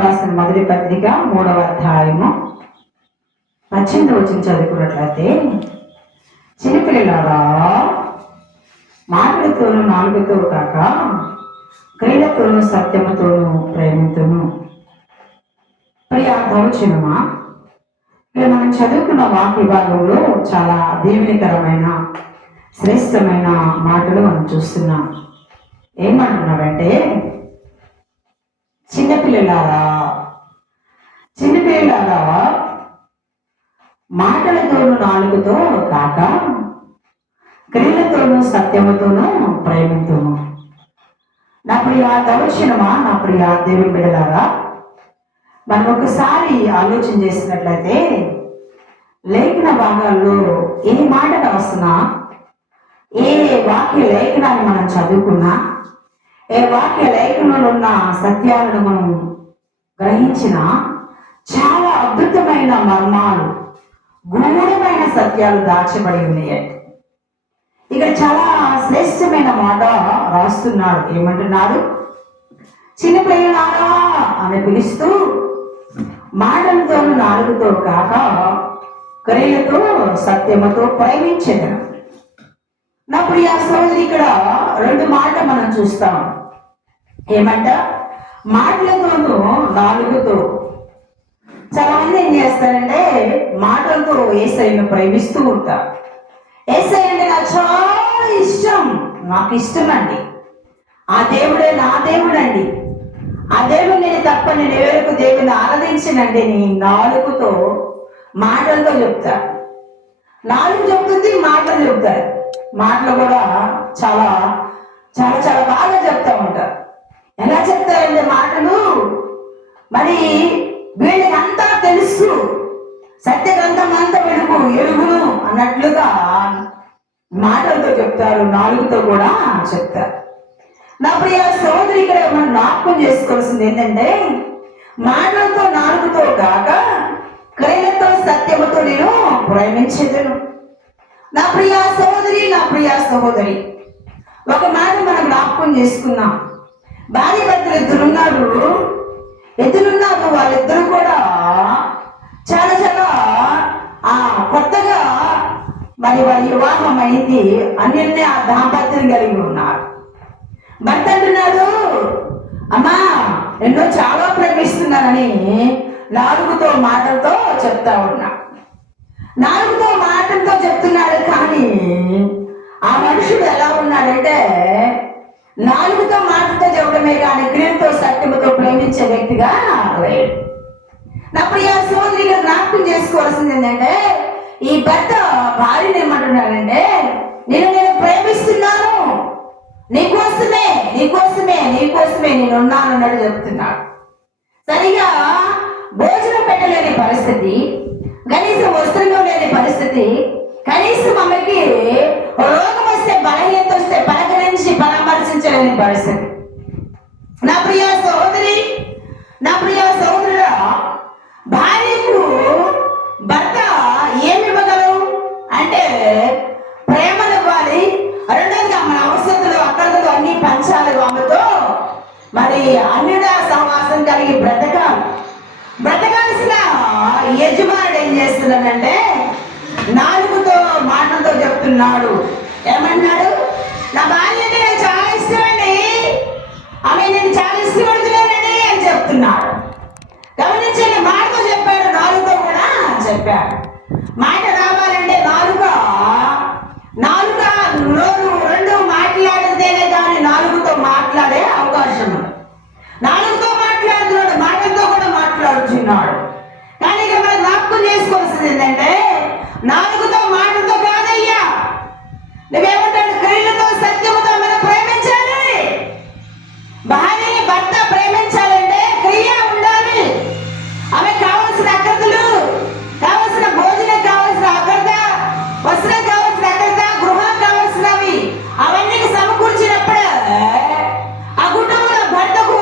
రాసిన మొదటి పత్రిక 3వ అధ్యాయము 18వ వచనం చదువుకున్నట్లయితే, చిన్నపిల్లలారా మాటలతోనూ నాలుగుతో కాక క్రియలతోనూ సత్యముతోనూ ప్రేమితును. ప్రియ దౌర్జన్యమా, ఇక్కడ మనం చదువుకున్న వాక్య భాగంలో చాలా దీవెనకరమైన శ్రేష్టమైన మాటలు మనం చూస్తున్నాం. ఏమంటున్నాడంటే, చిన్నపిల్లలారా మాటలతోనూ నాలుగుతో కాక క్రియలతోనూ సత్యముతోనూ ప్రేమితును. నా ప్రియ దౌర్జన్యమా, నా ప్రియ దేవుని బిడ్డలారా, మనం ఒకసారి ఆలోచన చేసినట్లయితే లేఖన భాగాల్లో ఏ మాట రాస్తున్నా, ఏ వాక్య లేఖనాన్ని మనం చదువుకున్నా, ఏ వాక్య లేఖనంలో ఉన్న సత్యాలను మనం గ్రహించిన చాలా అద్భుతమైన మర్మాలు, గూఢమైన సత్యాలు దాచబడి ఉన్నాయి. ఇక్కడ చాలా శ్రేష్టమైన మాట రాస్తున్నాడు. ఏమంటున్నాడు? చిన్నపిల్లలారా అని పిలుస్తూ మాటలతో నాలుగుతో కాక క్రియలతో సత్యముతో ప్రేమించెదను. నా ప్రియ సోదరి, ఇక్కడ రెండు మాటలు మనం చూస్తాం. ఏమంట? మాటలతోనూ నాలుగుతో. చాలా మంది ఏం చేస్తారంటే మాటలతో యేసయ్యను ప్రేమిస్తూ ఉంటారు. యేసయ్య అంటే నాకు చాలా ఇష్టం, నాకు ఇష్టం అండి, ఆ దేవుడే నా దేవుడు అండి, ఆ దేవుడు నేను తప్ప నేను ఎవరికి దేవుని ఆరాధించనండి నీ నాలుగుతో మాటలతో చెప్తా. నాలుగు చెప్తుంది, మాటలు చెప్తారు. మాటలు కూడా చాలా చాలా చాలా బాగా చెప్తా ఉంటారు. ఎలా చెప్తారంటే మాటలు, మరి వీళ్ళకి అంతా తెలుసు, సత్య గ్రంథం అంతా ఎరుగును అన్నట్లుగా మాటలతో చెప్తారు, నాలుగుతో కూడా చెప్తారు. నా ప్రియ సోదరి, ఇక్కడ మనం జ్ఞాపకం చేసుకోవాల్సింది ఏంటంటే, మాటలతో నాలుగుతో కాక క్రియలతో సత్యముతో నేను ప్రేమించేదను. నా ప్రియ సహోదరి, నా ప్రియ సహోదరి, ఒక మాట మనం జ్ఞాపకం చేసుకున్నాం. భార్య భర్తలు ఇద్దరున్నారు. వాళ్ళిద్దరు కూడా చాలా చాలా కొత్తగా మరి వారి వివాహం అయింది, అన్యోన్య దాంపత్యం కలిగి ఉన్నారు. భర్త అంటున్నాడు, అమ్మా ఎన్నో చాలా ప్రేమిస్తున్నానని నాలుగుతో మాటలతో చెప్తా ఉన్నా. నాలుగుతో మాటలతో చెప్తున్నాడు, కానీ ఆ మనుషుడు ఎలా ఉన్నాడంటే నాలుగుతో మాటలతో చెప్పడమే కానీ క్రియలతో సత్యముతో ప్రేమించే వ్యక్తిగా లేడు. నా ప్రియ సోదరిగా జ్ఞాపకం చేసుకోవాల్సింది ఏంటంటే, ఈ భర్త భార్యను ఏమంటున్నాడంటే, నేను ప్రేమిస్తున్నాను, నీకోసమే నేనున్నాను అన్నట్టు చెప్తున్నాడు. సరిగా భోజనం పెట్టలేని పరిస్థితి, కనీసం వస్త్రంలో లేని పరిస్థితి, కనీసం ఆమెకి రోగం వస్తే బలహీనత వస్తే పలకరించి పరామర్శించలేని పరిస్థితి. నా ప్రియ సహోదరి, నా ప్రియ సహోదరుడా, భార్యకు భర్త ఏమి ఇవ్వగలవు అంటే ప్రేమను ఇవ్వాలి, రెండోదిగా మన అవసరతలు అక్కడలు అన్ని పంచాలి. ఆమెతో మరి అన్యుడ సహవాసం కలిగి బ్రతకాల్సిన యజమానుడు ఏం చేస్తున్నాడంటే నాలుగుతో మాటలతో చెప్తున్నాడు. ఏమన్నాడు? నా భార్య అంటే నాకు చాలా ఇష్టమండి, ఆమె నేను చాలా ఇష్టపడుతున్నానండి అని చెప్తున్నాడు. గమనించండి, మాటతో చెప్పాడు, నాలుగుతో కూడా చెప్పాడు. మాట రావాలంటే నాలుగు నోరు రెండు మాట్లాడితేనే కానీ నాలుగుతో మాట్లాడే అవకాశం ఉంది. నాలుగుతో మాట్లాడుతున్నాడు, మాటలతో కూడా మాట్లాడుతున్నాడు. కానీ ఇక మనం జ్ఞాపకం చేసుకోవాల్సింది ఏంటంటే, నాలుగుతో మాటలతో కాదయ్యా, నువ్వేమంటాడు? క్రియలతో సత్యముతో మనం ప్రేమించాలి. భార్యని భర్త ప్రేమించాలంటే క్రియ ఉండాలి. ఆమె కావలసిన అగ్రతలు, కావలసిన భోజనం కావలసిన అగ్రత, వస్త్రం కావలసిన అగ్రత, గృహం కావలసినవి అవన్నీ సమకూర్చినప్పుడే ఆ కుటుంబంలో భర్తకు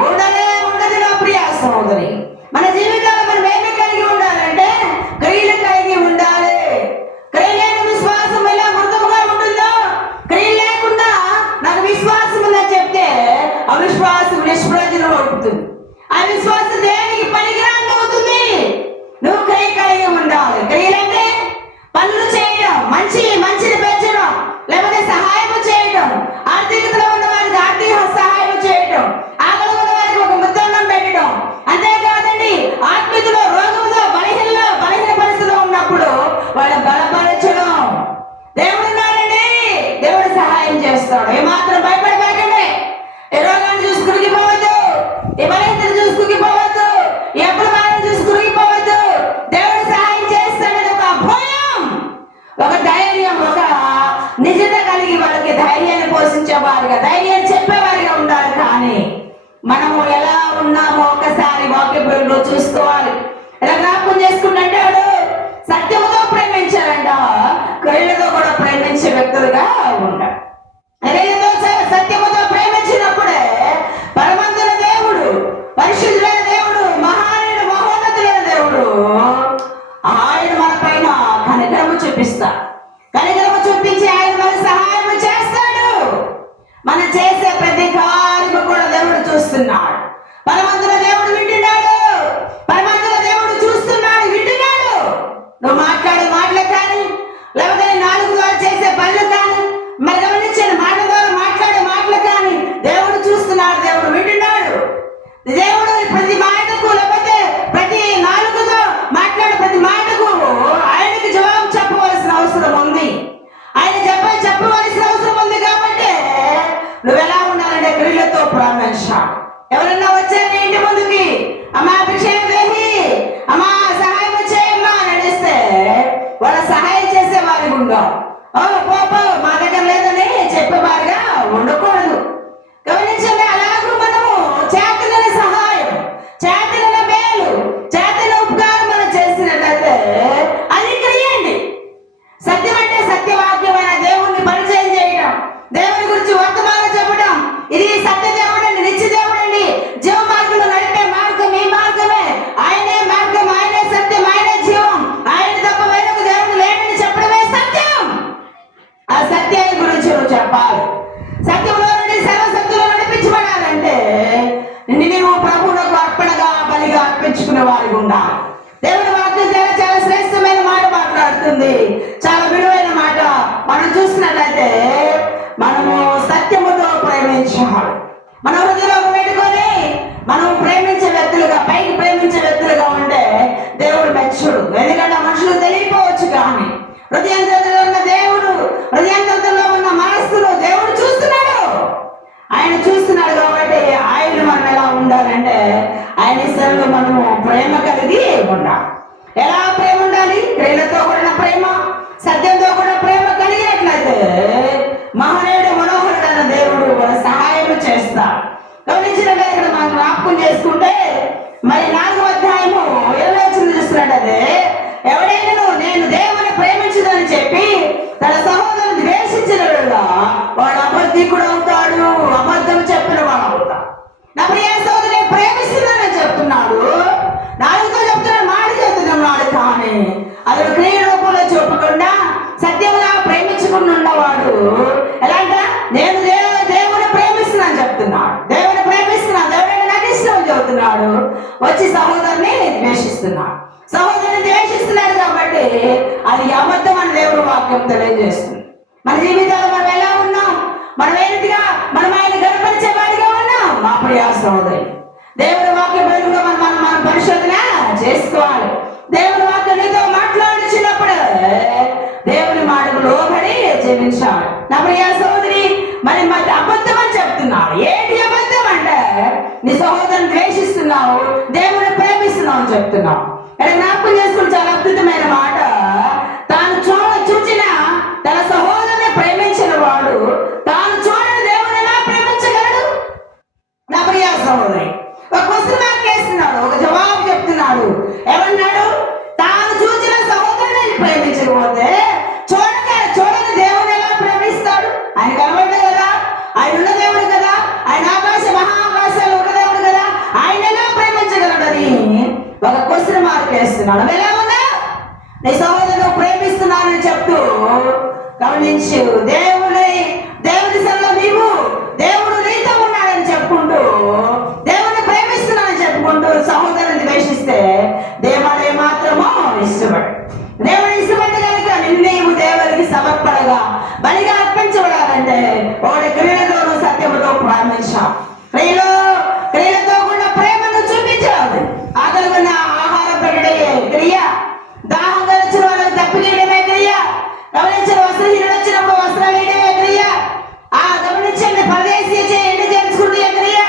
ఉండదు నా ప్రియ సహోదరి. మన జీవితాల్లో మనం ఏమి కలిగి ఉండాలంటే క్రియలు కలిగి ఉండాలి. క్రియ లేని విశ్వాసం ఎలా మృతముగా ఉంటుందో, క్రియ లేకుండా నాకు విశ్వాసం ఉందని చెప్తే అవిశ్వాసం నిష్ప్రయోజనం అవుతుంది. ఆ విశ్వాసం దేనికి పనికిరాని అవుతుంది. నువ్వు క్రియ కలిగి ఉండాలి. క్రియలంటే పనులు చేయడం, మంచిని పెంచడం, లేకపోతే సహాయం చేయడం, ఆర్థికతలో ఉన్న వారికి ఆర్థిక సహాయం చేయడం, ఆకలి ఉన్న వారికి ఒక ముద్దన్నం పెట్టడం. అంతేకాదండి, ఆత్మీయతలో, రోగంలో, బలహీన పరిస్థితిలో ఉన్నప్పుడు వాళ్ళు బలపరచడం. దేవుడు ఉన్నాడండి, దేవుడు సహాయం చేస్తాడు. ఏమాత్రం భయపడకండి. ఏ రోగాన్ని చూసి కురిగిపోవద్దు, ఏ బలహీనతను చూసి కురిగిపోవద్దు, ఎప్పుడు వాళ్ళని చూసి కురిగిపోవద్దు. దేవుడు సహాయం చేస్తాడని ఒక భయం, ఒక ధైర్యం, ఒక నిజత కలిగి వాళ్ళకి ధైర్యాన్ని పోషించేవారుగా, ధైర్యాన్ని చెప్పేవారిగా ఉండాలి. కానీ మనము ఎలా ఉన్నామో ఒకసారి వాక్యంలో చూసుకోవాలి. ఇలా జ్ఞాపకం చేసుకుంటే వాడు సత్యముతో ప్రేమించారంట, క్రియలతో కూడా ప్రేమించే వ్యక్తులుగా ఉంటారు. సత్యముతో ప్రేమించినప్పుడే పరమంతుల దేవుడు, పరిశుద్ధులైన దేవుడు, మహానుడు, మహోన్నతులైన దేవుడు ఆయన మన పైన కనికరము చూపిస్తాడు. కనికరము చూపించి ఆయన మన సహాయం చేస్తాడు. మనం చేసే ప్రతి కార్యము కూడా దేవుడు చూస్తున్నాడు. పరమంతుల దేవుడు వింటున్నాడు. పరమంతుల దేవుడు చూస్తున్నాడు, వింటున్నాడు. నువ్వు మాట్లాడే మాటలు కానీ, లేకపోతే నాలుగు ద్వారా చేసే పనులు కానీ, మరి గమనించండి, మాట ద్వారా మాట్లాడే మాటలు కానీ దేవుడు చూస్తున్నాడు, దేవుడు వింటున్నాడు. దేవుడు ప్రతి మాటకు, లేకపోతే ప్రతి నాలుగుతో మాట్లాడే ప్రతి మాటకు ఆయనకి జవాబు చెప్పవలసిన అవసరం ఉంది. ఆయన చెప్పవలసిన అవసరం ఉంది. కాబట్టి నువ్వెలా ఉండాలంటే క్రియలతో ప్రారంభించాలి. ఎవరన్నా వచ్చారు ఇంటి ముందుకి, అమ్మా అభిషేకం వేసి, అమ్మా సహాయం చేయమ్మా నడిస్తే వాళ్ళ సహాయం చేసే వారికి ఉండాలి. పో మా దగ్గర లేదని చెప్పేవారుగా ఉండకూడదు. గమనించండి, అలాగూ మనము చేతులని సహాయం, చేతులని మేలు, చేతుల ఉపకారం మనం చేసినట్లయితే అది క్రియండి. సత్యం అంటే సత్యవాక్యమైన దేవుణ్ణి పరిచయం చేయడం, దేవుని గురించి వర్తమానం చెప్పడం. ఇది సత్య దేవుడు అండి, నిత్య దేవుడు అండి, జీవ మార్గంలో నడిపే మార్గం ఈ మార్గమే. ఆయనే మార్గం, ఆయనే సత్యం, ఆయనే జీవం, ఆయన తప్ప వేరొక దేవుడు లేడని చెప్పడమే సత్యం. ఆ సత్యాన్ని గురించి నువ్వు చెప్పాలి. సత్యంలో నుండి సర్వశక్తులు నడిపించబడాలంటే నువ్వు ప్రభువులకు అర్పణగా, బలిగా అర్పించుకునే వారికి ఉండాలి. దేవుడి వాక్యం చాలా శ్రేష్టమైన మాట మాట్లాడుతుంది, చాలా విలువైన మాట. మనం చూసినట్లయితే మనము సత్యముతో ప్రేమించాలి. మన హృదయంలో పెట్టుకొని మనం ప్రేమించే వ్యక్తులుగా, పైకి ప్రేమించే వ్యక్తులుగా ఉంటే దేవుడు మెచ్చుడు. ఎందుకంటే మనుషులు తెలియపోవచ్చు, కానీ హృదయంలో ఉన్న దేవుడు, హృదయంలో ఉన్న మనస్సును దేవుడు చూస్తున్నాడు. ఆయన చూస్తున్నాడు కాబట్టి ఆయన మనం ఎలా ఉండాలంటే ఆయన ఇష్టంలో మనము ప్రేమ కలిగి ఉండాలి. ఎలా ప్రేమ ఉండాలి? క్రియలతో కూడిన ప్రేమ, సత్యంతో కూడా ప్రేమ కలిగినట్లయితే మహనీయుడు, మనోహరుడైన దేవుడు మన సహాయం చేస్తాడు. గమనించినట్లయితే ఇక్కడ మనం జ్ఞాపకం చేసుకుంటే మరి 4వ అధ్యాయము 20 చూస్తున్నట్లయితే, ఎవడైనా నేను దేవుని ప్రేమించదని చెప్పి తన సహోదరుని ద్వేషించిన వాడు అబద్ధికుడు అవుతాడు, అబద్ధం చెప్పిన వాడు అవుతాడు. నా ప్రియ సహోదరుని ప్రేమిస్తున్నానని చెప్తున్నాడు, నాలుగుతో చెప్తున్నాడు, మాట చెప్తున్నాడు, కానీ అతడు క్రియ రూపంలో చూపకుండా సత్యంగా ప్రేమించుకుని ఉన్నవాడు ఎలా అంట, నేను దేవుని ప్రేమిస్తున్నాను చెప్తున్నాడు, దేవుని ప్రేమిస్తున్నాను, దేవుడిని నటిస్తున్నాను చెబుతున్నాడు, వచ్చి సహోదరుని ద్వేషిస్తున్నాడు. సహోదరుని ద్వేషిస్తున్నాడు కాబట్టి అది అబద్ధం అని దేవుడు వాక్యం తెలియజేస్తుంది. మన జీవితాలు మనం ఎలా ఉన్నాం, మనం ఏ రీతిగా మనం ఆయన గర్వపరిచే వారిగా ఉన్నాం. మా ప్రియ సహోదరి, దేవుడి వాక్యం వెలుగులో మనం పరిశోధన చేసుకోవాలి. దేవుడి వాక్యం నీతో మాట్లాడుచున్నప్పుడు దేవుని మాటకు లోబడి జీవించాలి. నా ప్రియ సహోదరి, మరి అబద్ధం అని చెప్తున్నాడు. ఏంటి అబద్ధం అంటే నీ సహోదరుని ద్వేషిస్తున్నావు, దేవుని ప్రేమిస్తున్నావు అని చెప్తున్నావు. ఇక్కడ జ్ఞాపకం చేసుకుని చాలా అద్భుతమైన మాట. తాను చూచిన తన సహోదరుని ప్రేమించిన వాడు తాను చూడని దేవుని ఎలా ప్రేమించగలడు? నా ప్రియ సహోదరి, ఒక క్వశ్చన్ మార్క్ వేస్తున్నాడు, ఒక జవాబు చెప్తున్నాడు. ఏమన్నాడు? తాను చూసిన సహోదరుని ప్రేమించకపోతే చూడని దేవుని ఎలా ప్రేమిస్తాడు? ఆయన కనబడ్డా కదా, ఆయన ఉన్న దేవుడు కదా, ఆయన ఆకాశ మహాకాశాలు ఉన్న దేవుడు మార్క్ వేస్తున్నాడు. ఎలా ఉన్నా నీ సహోదరుడు ప్రేమిస్తున్నానని చెప్తూ గమనించు. దేవుని సల్ల నీవు దేవుడు నీతో ఉన్నాడని చెప్పుకుంటూ దేవుని ప్రేమిస్తున్నానని చెప్పుకుంటూ సహోదరుని ద్వేషిస్తే దేవుడే మాత్రమో ఇష్టపడు. దేవుని ఇష్టపడి కనుక నీవు దేవునికి సమర్పణగా బలిగా అర్పించబడాలంటే వాడి క్రియలతోనూ సత్యముతో ప్రారంభించాం. క్రియలతో కూడా ప్రేమను చూపించాలి. ఆకలి ఉన్న ఆహారం పెట్టడమే క్రియ, దాహం కలిసిన వాళ్ళకి తప్పివేయడమే క్రియ, గమనించిన వస్త్రహీనుడు వచ్చినప్పుడు వస్త్రాలు వేయడమే క్రియ, గమనించండి పరదేశీ ఎండి చేర్చుకుంటే క్రియ,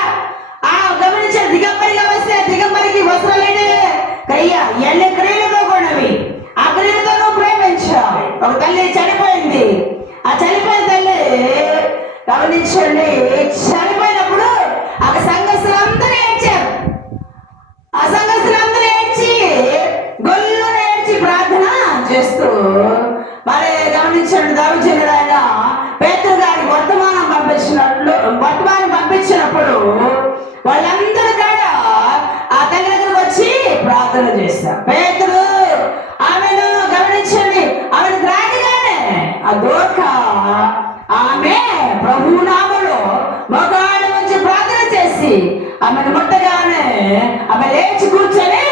గమనించండి దిగంబరిగా వస్తే దిగంబరికి వస్త్రాలు వేయడమే క్రియ. ఎన్ని క్రియలతో కూడావి. ఆ క్రియలతో ప్రేమించాలి. ఒక తల్లి చనిపోయింది. ఆ చనిపోయిన తల్లి గమనించండి చనిపోయినప్పుడు ఆ సంఘస్థులందరూ ఏడ్చారు. ఆ సంఘస్థులందరూ ఏడ్చి గొల్లు ఏడ్చి ప్రార్థన చేస్తూ మరి గమనించండి దౌర్జన్యుడు ఆయన పేతురు గారికి వర్తమానం పంపించినప్పుడు వాళ్ళందరూ కూడా ఆ తల్లి దగ్గరకు వచ్చి ప్రార్థన చేశారు. పేతురు ఆమెను గమనించండి ఆమెను త్రాగిగానే ఆ దోర్క ఆమె ప్రభునామలో మగాళ్ళ నుంచి ప్రార్థన చేసి ఆమెను ముట్టగానే ఆమె లేచి కూర్చొని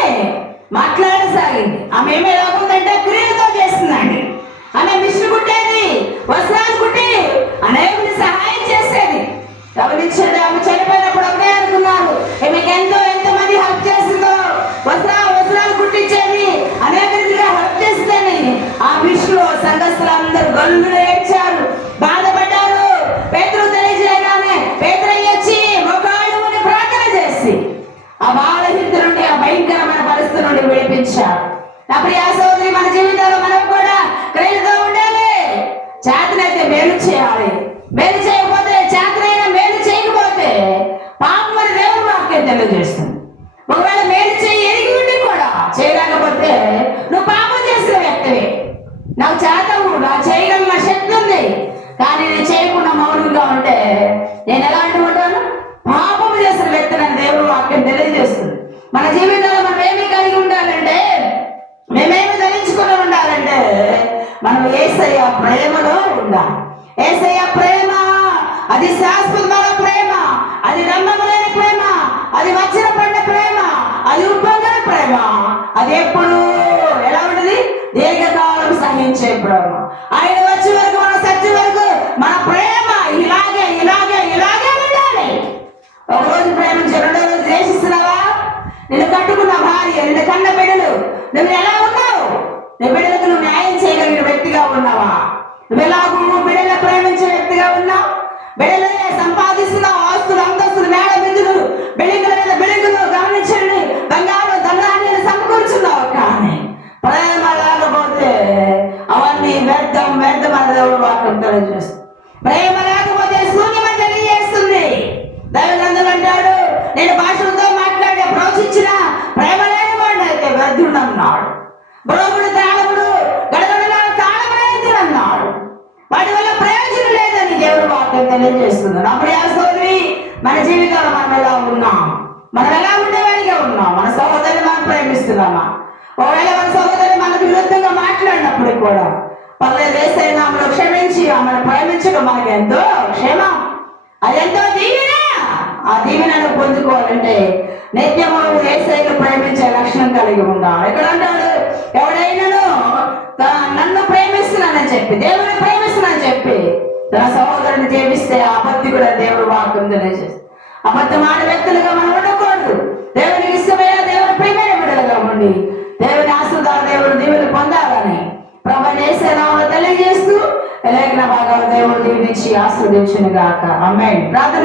మాట్లాడసాగింది. ఆమె ఏమే లోకుందంటే క్రియలతో చేస్తుందండి. ఆమె మిషన్ కుట్టేది, వస్త్రాలు కుట్టి అనేకుని సహాయం చేసేది. గమనించండి ఆమె చనిపోయినప్పుడు ఒకటే అనుకున్నారు ఈమెకి ఎంతమంది హెల్ప్ చేసిందో, వస్త్రాలు కుట్టించేది, అనేకులుగా హెల్ప్ చేస్తుందని ఆ మిషన్ లో సంఘస్థులందరూ గొల్లు ఏడ్చారు, బాధపడ్డారు. పేతురు తెలియజేయగానే పేతురు వచ్చి మొకాళ్ళుని ప్రార్థన చేసి ఆ బాలహిత నుండి ఆ భయంకరమైన పరిస్థితి నుండి విడిపించారు. నా ప్రియ సోదరి, మన జీవితంలో మనం కూడా క్రియలతో ఉండాలి. చేతనైతే మేలు చేయాలి. మేలు చేయకపోతే చేతనైనా మేలు చేయకపోతే పాపం అని దేవుని వాక్యం తెలియజేస్తుంది. ఒకవేళ మేలు చేయి ఎరిగి ఉండి కూడా చేయలేకపోతే నువ్వు పాపం చేసిన వ్యక్తివి. నాకు చేతవు, నా చేయగల శక్తి ఉంది, కానీ నేను చేయకుండా మౌనంగా ఉంటే నేను ఎలాంటి ఉంటాను? పాపం చేసిన వ్యక్తిని దేవుని వాక్యం తెలియజేస్తుంది. మన జీవితంలో మనం ఏమి కలిగి ఉండాలంటే, మేమేమి ధరించుకుని ఉండాలంటే మనం యేసయ్య ప్రేమలో ఉండాలి. యేసయ్య ప్రేమ అది శాశ్వతమైన ప్రేమ, అది నమ్మకలేని ప్రేమ, అది వచ్చిన పడిన ప్రేమ, అది ఉప్పొంగని ప్రేమ. అది ఎప్పుడు ఎలా ఉంటుంది? దీర్ఘకాలం సహించే ప్రేమ. ఆయన వచ్చే వరకు, మన సత్య వరకు మన ప్రేమ ఇలాగే ఉండాలి. ఒక రోజు ప్రేమించి రెండో రోజు ద్వేషిస్తున్నావా? నిన్ను కట్టుకున్న భార్య, నిన్ను కన్న బిడ్డలు, నువ్వు ఎలా ఉన్నావు? నీ బిడ్డలకు నువ్వు న్యాయం చేయగలిగిన వ్యక్తిగా ఉన్నావా? నువ్వు ఎలాగూ బిడ్డలను ప్రేమించే వ్యక్తిగా ఉన్నావు? బిడ్డలే సంపాదిస్తున్నావు, ఆస్తులు, అంతస్తులు, మేడ బిందులు, బిల్డింగుల మీద బిల్డింగులు, గమనించండి బంగారు ధనాన్ని సమకూర్చున్నావు. కానీ ప్రేమ లేకపోతే అవన్నీ వ్యర్థం అని దేవుడు వాక్యం తెలియజేస్తుంది. ప్రేమ లేకపోతే శూన్యమని తెలియజేస్తుంది. దైవగ్రంథం అంటాడు, నేను భాషలతో మాట్లాడే ప్రవచించిన ప్రేమ లేని వాడిని అయితే వ్యర్థుడన్నాడు. బ్రోగుడు తాళముడు గడగడలా తాళముడు అన్నాడు. వాటి వల్ల ప్రయోజనం లేదని దేవుడు వాక్యం తెలియజేస్తుంది. నా ప్రియ సోదరి, మన జీవితంలో మనం ఎలా ఉన్నాం? మనం ఎలా ఉండేవాడిగా ఉన్నాం? మన సహోదరిని మనం ప్రేమిస్తున్నామా? ఒకవేళ మన సహోదరి మనకు విరుద్ధంగా మాట్లాడినప్పుడు కూడా పర్లేదు, యేసయ్య నామములో క్షమించి ఆమెను ప్రేమించడం మనకు ఎంతో క్షేమం, అది ఎంతో దీవెన. ఆ దీవెనను పొందుకోవాలంటే నిత్యము యేసయ్యను ప్రేమించే లక్షణం కలిగి ఉండాలి. ఇక్కడ అంటాడు, ఎవడైనాను నన్ను ప్రేమిస్తున్నానని చెప్పి, దేవుని ప్రేమిస్తున్నానని చెప్పి తన సహోదరుని జీవిస్తే అబద్ధి కూడా దేవుడు వాక్యం తెలియజేస్తుంది. అబద్ధం ఆడే వ్యక్తులుగా మనం ఉండకూడదు. దేవునికి ఇష్టమైన దేవుని ప్రియమైన బిడ్డలుగా ఉండి దేవుని ఆశీర్వాదాలు, దేవుని దీవెనలు పొందాలని ప్రభువైన యేసయ్య నామములో తెలియజేస్తూ లేఖన భాగాలు దేవుడు దీవించి ఆశీర్వదించును గాక. ఆమేన్. ప్రార్థన